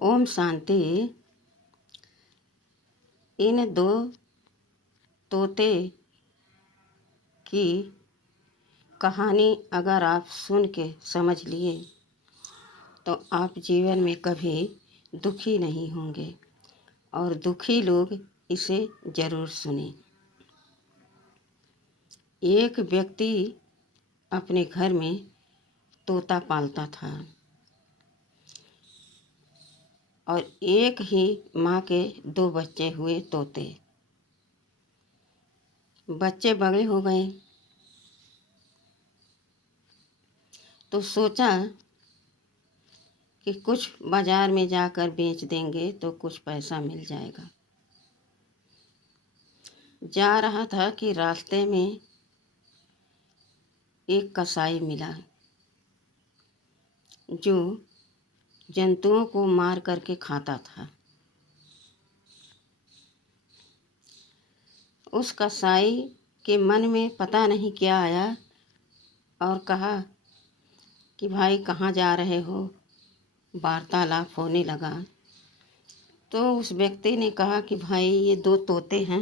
ओम शांति। इन दो तोते की कहानी अगर आप सुन के समझ लिए तो आप जीवन में कभी दुखी नहीं होंगे, और दुखी लोग इसे ज़रूर सुनें। एक व्यक्ति अपने घर में तोता पालता था, और एक ही माँ के दो बच्चे हुए तोते। बच्चे बड़े हो गए तो सोचा कि कुछ बाज़ार में जाकर बेच देंगे तो कुछ पैसा मिल जाएगा। जा रहा था कि रास्ते में एक कसाई मिला जो जंतुओं को मार करके खाता था। उस कसाई के मन में पता नहीं क्या आया और कहा कि भाई कहाँ जा रहे हो। वार्तालाप होने लगा तो उस व्यक्ति ने कहा कि भाई ये दो तोते हैं,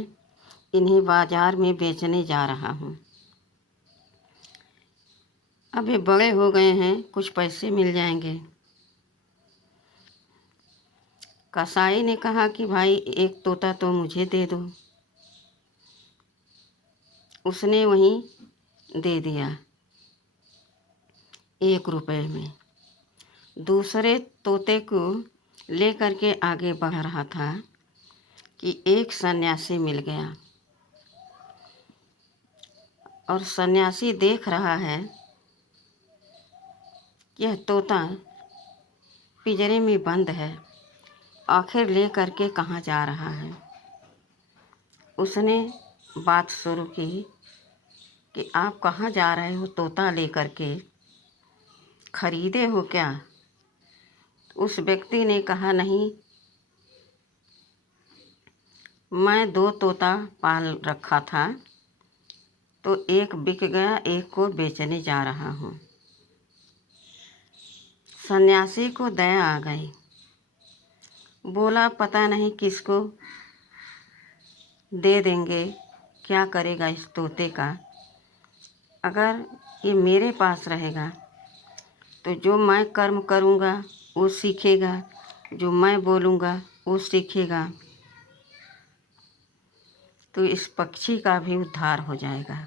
इन्हें बाज़ार में बेचने जा रहा हूँ। अब ये बड़े हो गए हैं, कुछ पैसे मिल जाएंगे। कसाई ने कहा कि भाई एक तोता तो मुझे दे दो। उसने वहीं दे दिया 1 रुपये में। दूसरे तोते को ले करके आगे बढ़ रहा था कि एक सन्यासी मिल गया, और सन्यासी देख रहा है कि यह तोता पिंजरे में बंद है, आखिर ले करके कहाँ जा रहा है। उसने बात शुरू की कि आप कहाँ जा रहे हो तोता ले करके, खरीदे हो क्या? उस व्यक्ति ने कहा नहीं, मैं 2 तोता पाल रखा था तो एक बिक गया, एक को बेचने जा रहा हूँ। सन्यासी को दया आ गई, बोला पता नहीं किसको दे देंगे, क्या करेगा इस तोते का। अगर ये मेरे पास रहेगा तो जो मैं कर्म करूँगा वो सीखेगा, जो मैं बोलूँगा वो सीखेगा, तो इस पक्षी का भी उद्धार हो जाएगा।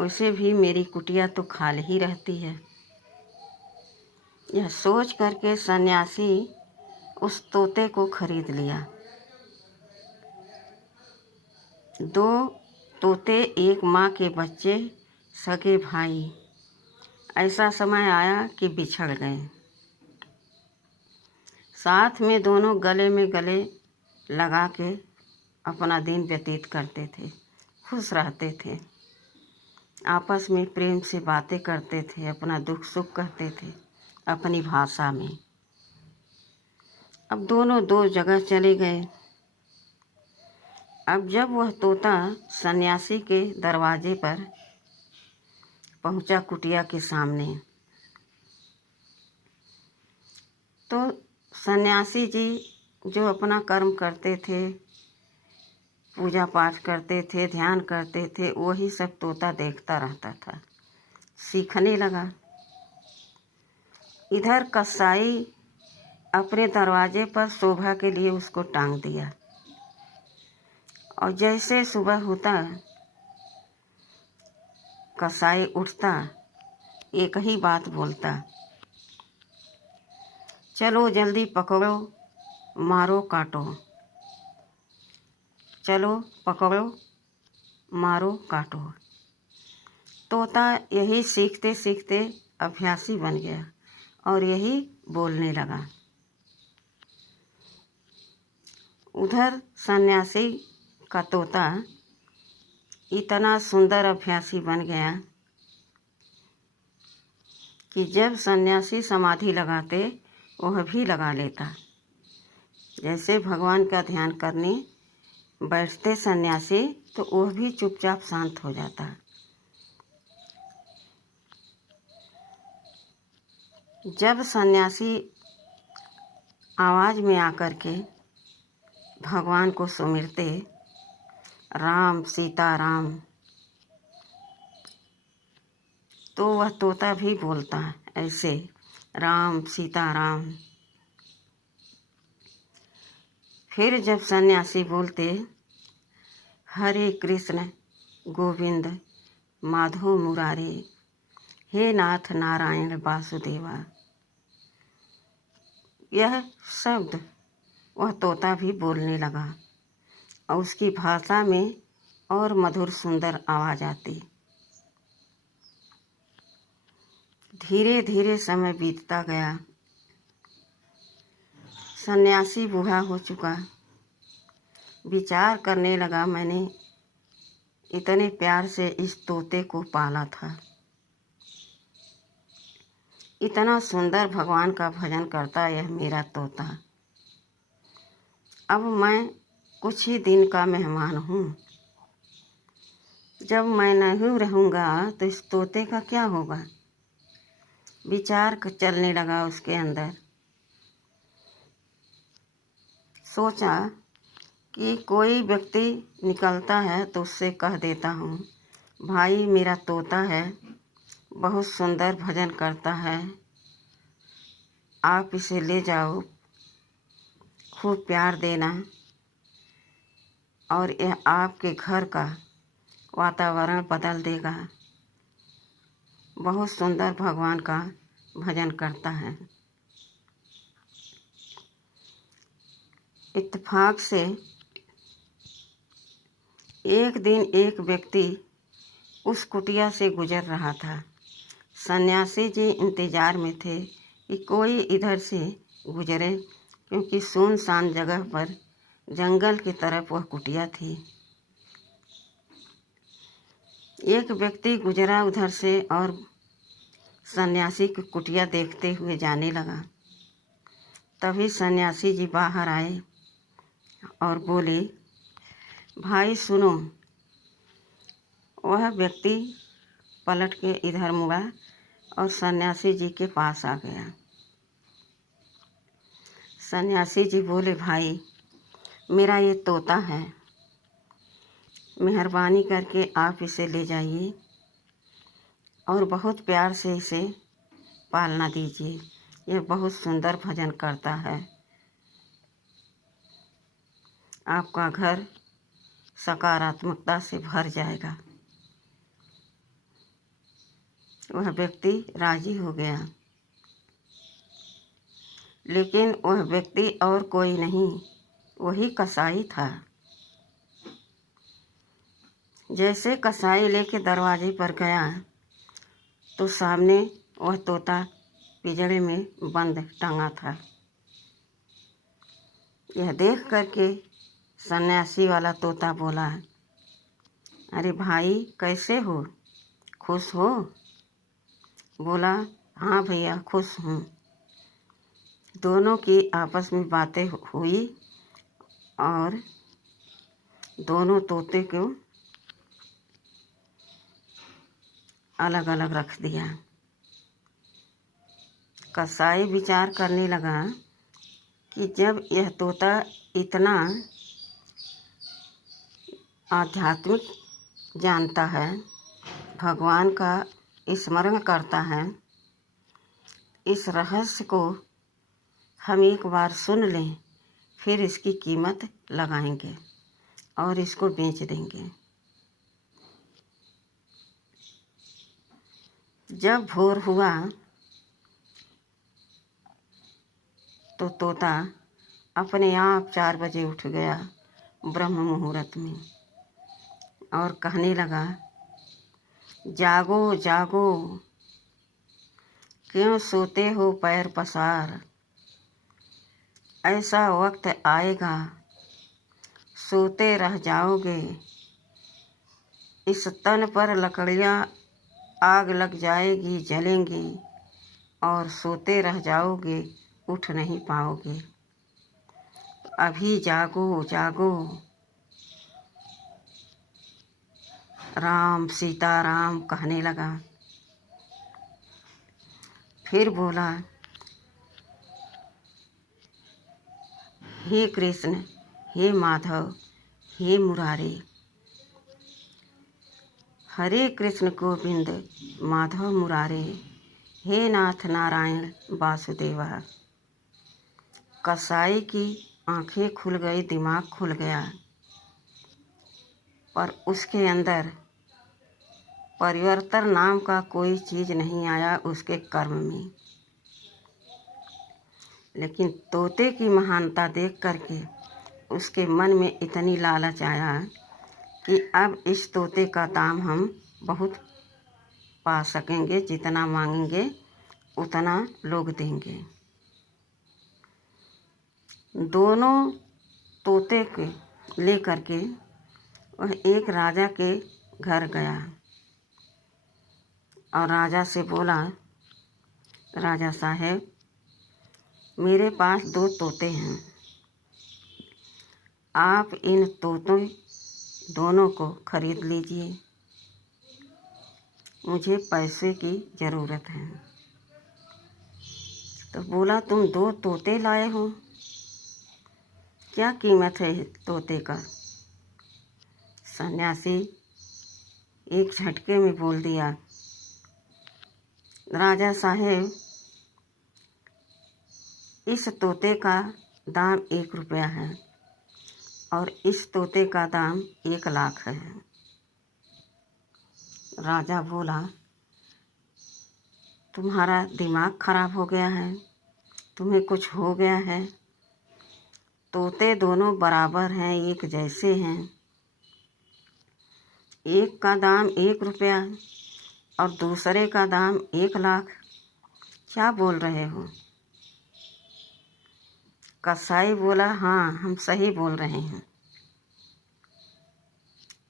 वैसे भी मेरी कुटिया तो खाली ही रहती है। यह सोच करके सन्यासी उस तोते को खरीद लिया। 2 तोते, एक माँ के बच्चे, सगे भाई। ऐसा समय आया कि बिछड़ गए। साथ में दोनों गले में गले लगा के अपना दिन व्यतीत करते थे, खुश रहते थे, आपस में प्रेम से बातें करते थे, अपना दुख सुख कहते थे अपनी भाषा में। अब दोनों 2 जगह चले गए। अब जब वह तोता सन्यासी के दरवाजे पर पहुंचा, कुटिया के सामने, तो सन्यासी जी जो अपना कर्म करते थे, पूजा पाठ करते थे, ध्यान करते थे, वही सब तोता देखता रहता था, सीखने लगा। इधर कसाई अपने दरवाजे पर शोभा के लिए उसको टांग दिया, और जैसे सुबह होता कसाई उठता, एक ही बात बोलता, चलो जल्दी पकड़ो, मारो काटो, चलो पकड़ो, मारो काटो। तोता यही सीखते सीखते अभ्यासी बन गया और यही बोलने लगा। उधर सन्यासी का तोता इतना सुंदर अभ्यासी बन गया कि जब सन्यासी समाधि लगाते वह भी लगा लेता। जैसे भगवान का ध्यान करने बैठते सन्यासी तो वह भी चुपचाप शांत हो जाता। जब सन्यासी आवाज़ में आकर के भगवान को सुमिरते, राम सीता राम, तो वह तोता भी बोलता है ऐसे, राम सीता राम। फिर जब सन्यासी बोलते, हरे कृष्ण गोविंद माधो मुरारे, हे नाथ नारायण वासुदेवा, यह शब्द वह तोता भी बोलने लगा और उसकी भाषा में और मधुर सुंदर आवाज़ आती। धीरे धीरे समय बीतता गया। सन्यासी बूढ़ा हो चुका। विचार करने लगा, मैंने इतने प्यार से इस तोते को पाला था, इतना सुंदर भगवान का भजन करता यह मेरा तोता। अब मैं कुछ ही दिन का मेहमान हूँ, जब मैं नहीं रहूँगा तो इस तोते का क्या होगा। विचार चलने लगा उसके अंदर। सोचा कि कोई व्यक्ति निकलता है तो उससे कह देता हूँ, भाई मेरा तोता है, बहुत सुंदर भजन करता है, आप इसे ले जाओ, खूब प्यार देना और यह आपके घर का वातावरण बदल देगा। बहुत सुंदर भगवान का भजन करता है। इत्तेफाक से एक दिन एक व्यक्ति उस कुटिया से गुजर रहा था। सन्यासी जी इंतज़ार में थे कि कोई इधर से गुजरे, क्योंकि सुनसान जगह पर जंगल की तरफ वह कुटिया थी। एक व्यक्ति गुजरा उधर से और सन्यासी की कुटिया देखते हुए जाने लगा। तभी सन्यासी जी बाहर आए और बोले, भाई सुनो। वह व्यक्ति पलट के इधर मुड़ा और सन्यासी जी के पास आ गया। सन्यासी जी बोले, भाई मेरा ये तोता है, मेहरबानी करके आप इसे ले जाइए और बहुत प्यार से इसे पालना दीजिए, यह बहुत सुंदर भजन करता है, आपका घर सकारात्मकता से भर जाएगा। वह व्यक्ति राजी हो गया, लेकिन वह व्यक्ति और कोई नहीं, वही कसाई था। जैसे कसाई लेके दरवाजे पर गया तो सामने वह तोता पिंजरे में बंद टंगा था। यह देख करके सन्यासी वाला तोता बोला, अरे भाई कैसे हो, खुश हो? बोला, हाँ भैया खुश हूँ। दोनों की आपस में बातें हुई और दोनों तोते को अलग अलग रख दिया। कसाई विचार करने लगा कि जब यह तोता इतना आध्यात्मिक जानता है, भगवान का स्मरण करता है, इस रहस्य को हम एक बार सुन लें, फिर इसकी कीमत लगाएंगे और इसको बेच देंगे। जब भोर हुआ तो तोता अपने आप 4 बजे उठ गया ब्रह्म मुहूर्त में और कहने लगा, जागो जागो, क्यों सोते हो पैर पसार, ऐसा वक्त आएगा सोते रह जाओगे, इस तन पर लकड़ियाँ आग लग जाएगी जलेंगी और सोते रह जाओगे, उठ नहीं पाओगे, अभी जागो जागो, राम सीता राम कहने लगा। फिर बोला, हे कृष्ण, हे माधव, हे मुरारी। हरे कृष्ण गोविंद माधव मुरारे, हे नाथ नारायण वासुदेवा। कसाई की आंखें खुल गई, दिमाग खुल गया, पर उसके अंदर परिवर्तन नाम का कोई चीज़ नहीं आया उसके कर्म में। लेकिन तोते की महानता देख करके उसके मन में इतनी लालच आया कि अब इस तोते का दाम हम बहुत पा सकेंगे, जितना मांगेंगे उतना लोग देंगे। दोनों तोते के ले करके वह एक राजा के घर गया और राजा से बोला, राजा साहब, मेरे पास 2 तोते हैं, आप इन तोतों दोनों को खरीद लीजिए, मुझे पैसे की ज़रूरत है। तो बोला, तुम 2 तोते लाए हो, क्या कीमत है तोते का? सन्यासी एक झटके में बोल दिया, राजा साहेब, इस तोते का दाम 1 रुपया है और इस तोते का दाम 1 लाख है। राजा बोला, तुम्हारा दिमाग खराब हो गया है, तुम्हें कुछ हो गया है? तोते दोनों बराबर हैं, एक जैसे हैं। एक का दाम 1 रुपया और दूसरे का दाम 1 लाख, क्या बोल रहे हो? कसाई बोला, हाँ, हम सही बोल रहे हैं।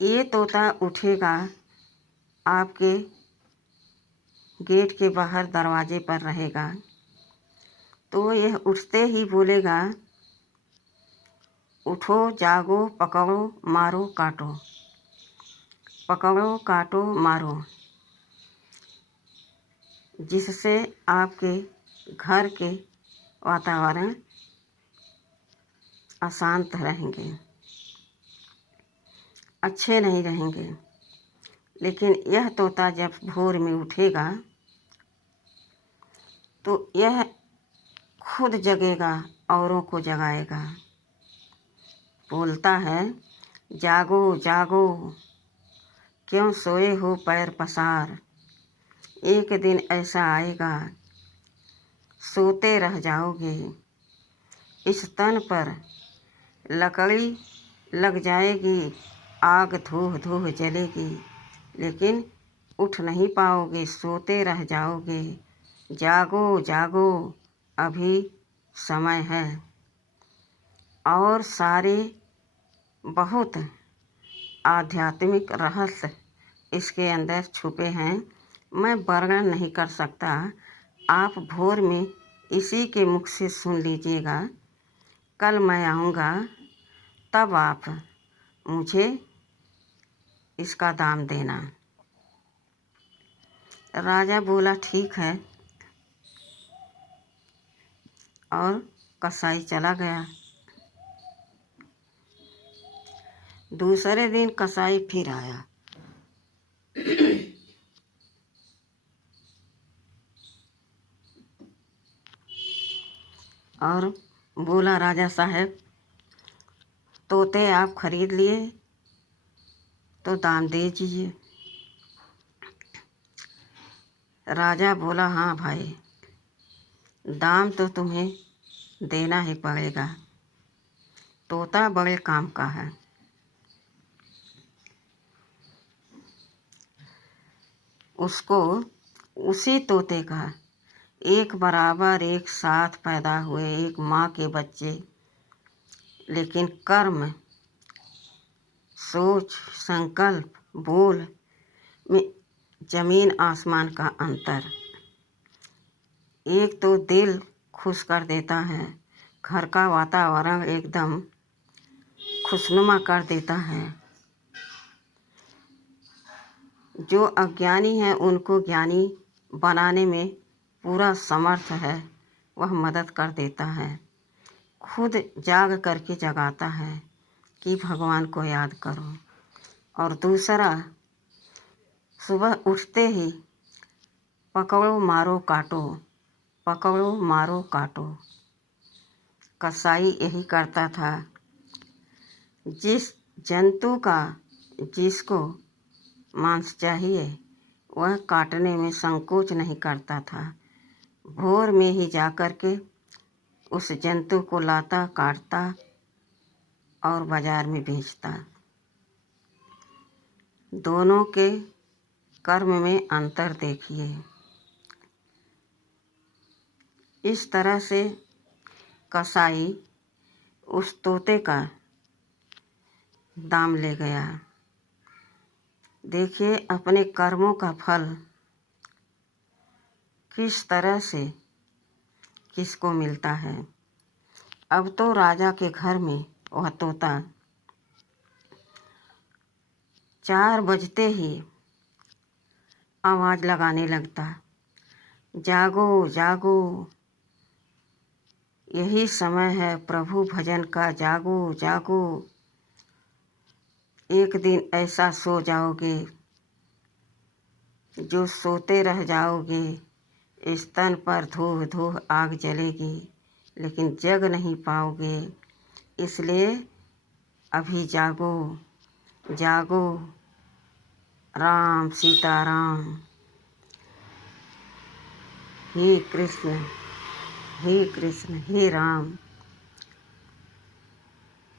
ये तोता उठेगा, आपके गेट के बाहर दरवाजे पर रहेगा, तो यह उठते ही बोलेगा, उठो, जागो, पकड़ो, मारो, काटो, पकड़ो, काटो, मारो, जिससे आपके घर के वातावरण अशांत रहेंगे, अच्छे नहीं रहेंगे। लेकिन यह तोता जब भोर में उठेगा तो यह खुद जगेगा, औरों को जगाएगा। बोलता है, जागो जागो, क्यों सोए हो पैर पसार, एक दिन ऐसा आएगा सोते रह जाओगे, इस तन पर लकड़ी लग जाएगी, आग धूह धूह जलेगी, लेकिन उठ नहीं पाओगे, सोते रह जाओगे। जागो जागो, अभी समय है। और सारे बहुत आध्यात्मिक रहस्य इसके अंदर छुपे हैं, मैं वर्णन नहीं कर सकता। आप भोर में इसी के मुख से सुन लीजिएगा। कल मैं आऊँगा, तब आप मुझे इसका दाम देना। राजा बोला, ठीक है, और कसाई चला गया। दूसरे दिन कसाई फिर आया और बोला, राजा साहब, तोते आप खरीद लिए तो दाम दे दीजिए। राजा बोला, हाँ भाई, दाम तो तुम्हें देना ही पड़ेगा, तोता बड़े काम का है। उसको उसी तोते का एक बराबर एक साथ पैदा हुए एक माँ के बच्चे, लेकिन कर्म, सोच, संकल्प, बोल में जमीन आसमान का अंतर। एक तो दिल खुश कर देता है, घर का वातावरण एकदम खुशनुमा कर देता है। जो अज्ञानी हैं उनको ज्ञानी बनाने में पूरा समर्थ है, वह मदद कर देता है। खुद जाग करके जगाता है कि भगवान को याद करो, और दूसरा सुबह उठते ही पकड़ो मारो काटो, पकड़ो मारो काटो। कसाई यही करता था। जिस जंतु का जिसको मांस चाहिए वह काटने में संकोच नहीं करता था। भोर में ही जाकर के उस जंतु को लाता, काटता और बाजार में बेचता। दोनों के कर्म में अंतर देखिए। इस तरह से कसाई उस तोते का दाम ले गया। देखिए अपने कर्मों का फल किस तरह से किसको मिलता है। अब तो राजा के घर में वह तोता 4 बजते ही आवाज़ लगाने लगता, जागो जागो, यही समय है प्रभु भजन का, जागो जागो। एक दिन ऐसा सो जाओगे जो सोते रह जाओगे। स्तन पर धूह धूह आग जलेगी, लेकिन जग नहीं पाओगे। इसलिए अभी जागो जागो। राम सीताराम। हे कृष्ण हे कृष्ण हे राम,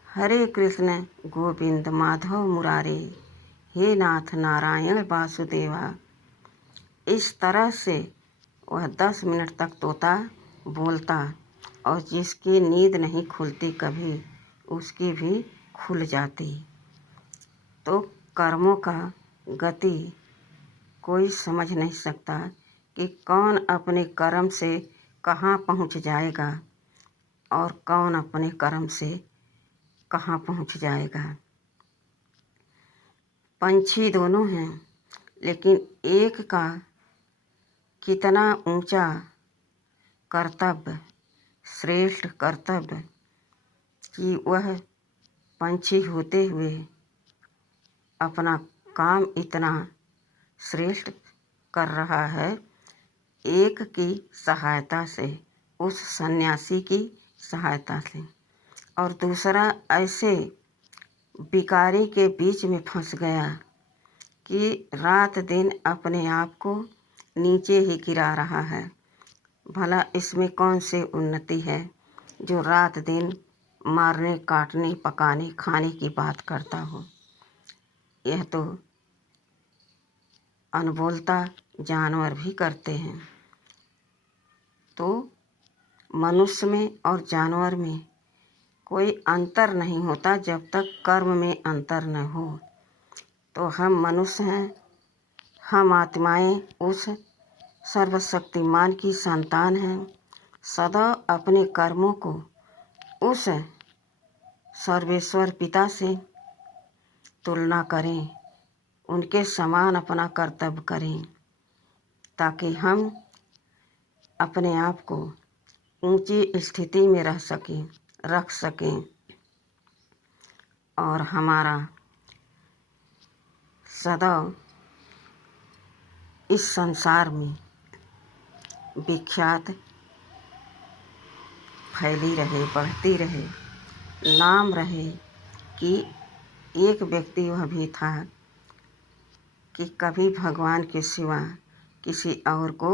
हरे कृष्ण गोविंद माधव मुरारे, हे नाथ नारायण वासुदेवा। इस तरह से वह 10 मिनट तक तोता बोलता, और जिसकी नींद नहीं खुलती कभी उसकी भी खुल जाती। तो कर्मों का गति कोई समझ नहीं सकता कि कौन अपने कर्म से कहाँ पहुँच जाएगा और कौन अपने कर्म से कहाँ पहुँच जाएगा। पंछी दोनों हैं, लेकिन एक का कितना ऊंचा कर्तव्य, श्रेष्ठ कर्तव्य कि वह पंछी होते हुए अपना काम इतना श्रेष्ठ कर रहा है। एक की सहायता से, उस सन्यासी की सहायता से, और दूसरा ऐसे बिकारी के बीच में फंस गया कि रात दिन अपने आप को नीचे ही गिरा रहा है। भला इसमें कौन सी उन्नति है जो रात दिन मारने, काटने, पकाने, खाने की बात करता हो। यह तो अनबोलता जानवर भी करते हैं। तो मनुष्य में और जानवर में कोई अंतर नहीं होता जब तक कर्म में अंतर न हो। तो हम मनुष्य हैं, हम आत्माएं उस सर्वशक्तिमान की संतान हैं। सदा अपने कर्मों को उस सर्वेश्वर पिता से तुलना करें, उनके समान अपना कर्तव्य करें, ताकि हम अपने आप को ऊंची स्थिति में रख सकें और हमारा सदा इस संसार में विख्यात फैली रहे, बढ़ती रहे, नाम रहे कि एक व्यक्ति वह भी था कि कभी भगवान के सिवा किसी और को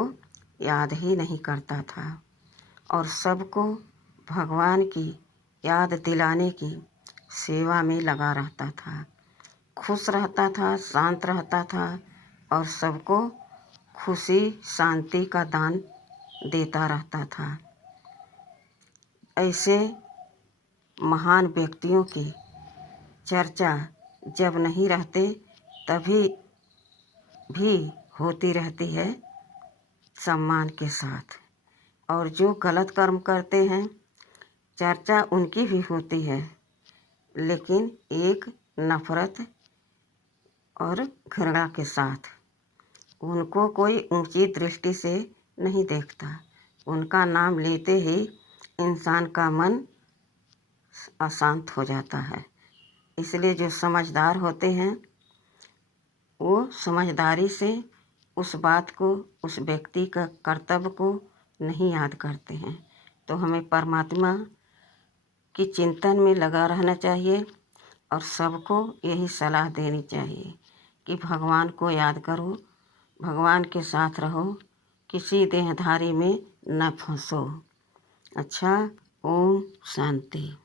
याद ही नहीं करता था और सबको भगवान की याद दिलाने की सेवा में लगा रहता था। खुश रहता था, शांत रहता था और सबको खुशी शांति का दान देता रहता था। ऐसे महान व्यक्तियों की चर्चा जब नहीं रहते तभी भी होती रहती है सम्मान के साथ, और जो गलत कर्म करते हैं चर्चा उनकी भी होती है, लेकिन एक नफरत और घृणा के साथ। उनको कोई ऊंची दृष्टि से नहीं देखता। उनका नाम लेते ही इंसान का मन अशांत हो जाता है। इसलिए जो समझदार होते हैं वो समझदारी से उस बात को, उस व्यक्ति का कर्तव्य को नहीं याद करते हैं। तो हमें परमात्मा की चिंतन में लगा रहना चाहिए और सबको यही सलाह देनी चाहिए कि भगवान को याद करो, भगवान के साथ रहो, किसी देहधारी में न फंसो। अच्छा, ओम शांति।